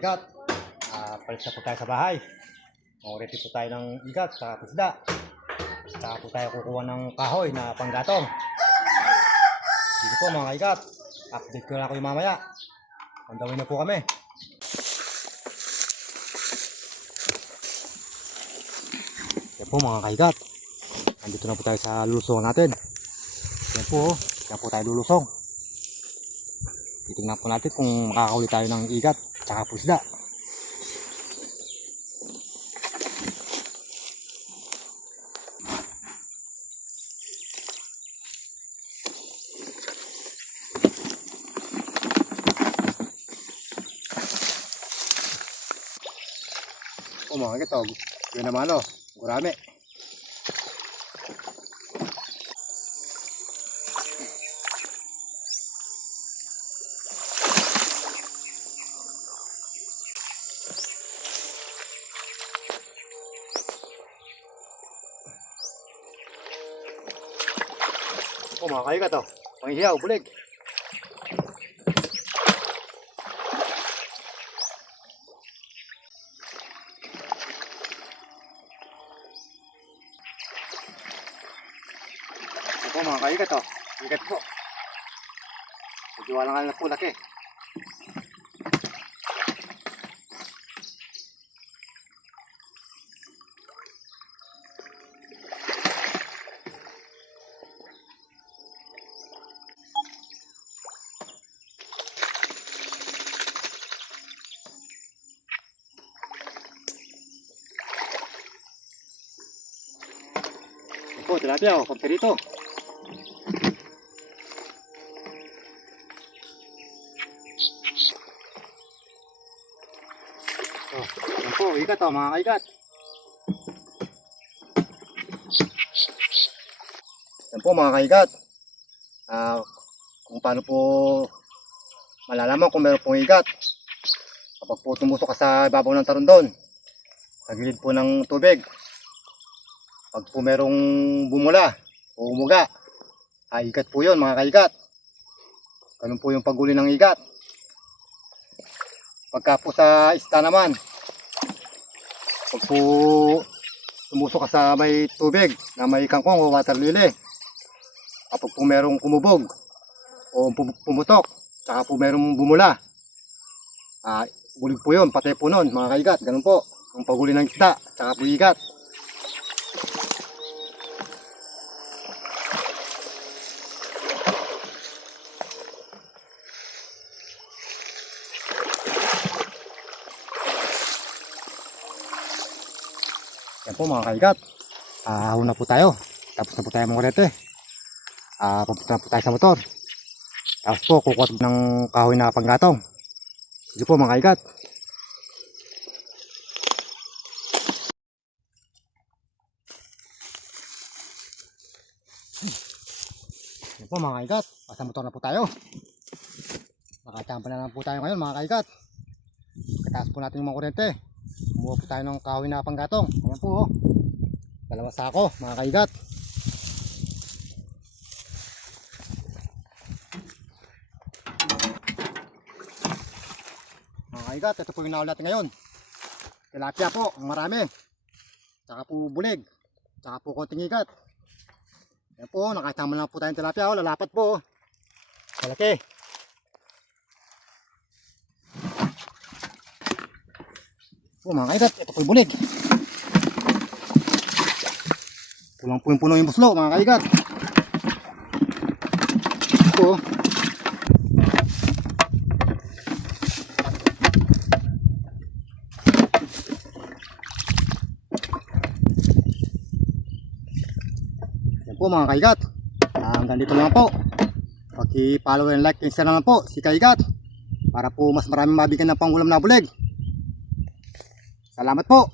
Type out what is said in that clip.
igat. Palis na po tayo sa bahay. Ready po tayo ng igat sa isda. Saka po tayo kukuha ng kahoy na panggatong. Sige po mga igat. Update ko na ako yung mamaya. On the way na po kami. Yan po mga kaigat. Nandito na po tayo sa lulusong natin. Yan po. Yan po tayo lulusong. Titingnan po natin kung makakahuli tayo ng igat tsaka po isda. Oh mga kaigat, yun naman o, gurami. Oh mga kaigat o, manghihiyaw, bulig. Po mga kaigat o, igat po. Medyo walang na po laki. Po, tilapia o, pagkarito. Oh, yan po, ikat o mga kaigat. Yan po mga kaigat. Kung paano po malalaman kung meron pong igat. Kapag po tumusok ka sa ibabaw ng tarundon, sa gilid po ng tubig. Pag po merong bumula o umuga, igat po yun mga kaigat. Ganun po yung paghuli ng igat. Pagka po sa isda naman, pag po tumusok ka sa may tubig na may kangkong o water lily, kapag po merong kumubog o pumutok, tsaka po merong bumula, bulig po yun, patay po nun mga kaigat. Ganun po ang paghuli ng isda, tsaka po igat. Yan po mga kaigat. Ahon na po tayo. Tapos na po tayo mangurete. Pupunta na po tayo sa motor. Tapos po kukuha ng kahoy na panggatong. Sige po mga kaigat. Yan po mga kaigat. Sa motor na po tayo. Nakachampa na lang po tayo ngayon mga kaigat. Kataas po natin yung mga kurente. Kumuha po tayo ng kahoy na panggatong. Ayan po, dalawang sako mga kaigat. Mga kaigat, ito po yung nahuli natin ngayon. Tilapia po, ang marami. Tsaka po bulig. Tsaka po konting igat. Ayan po, nakatama lang po tayong tilapia. Lalapat po. Malaki. Oh mga kaigat, ito po yung bulig. Pulang po yung puno yung buslo mga kaigat. Ito. Yan po mga kaigat. Hanggang dito lang po. Paki-follow and like and share naman po si Kaigat. Para po mas maraming mabigyan ng pangulam na bulig. Salamat po.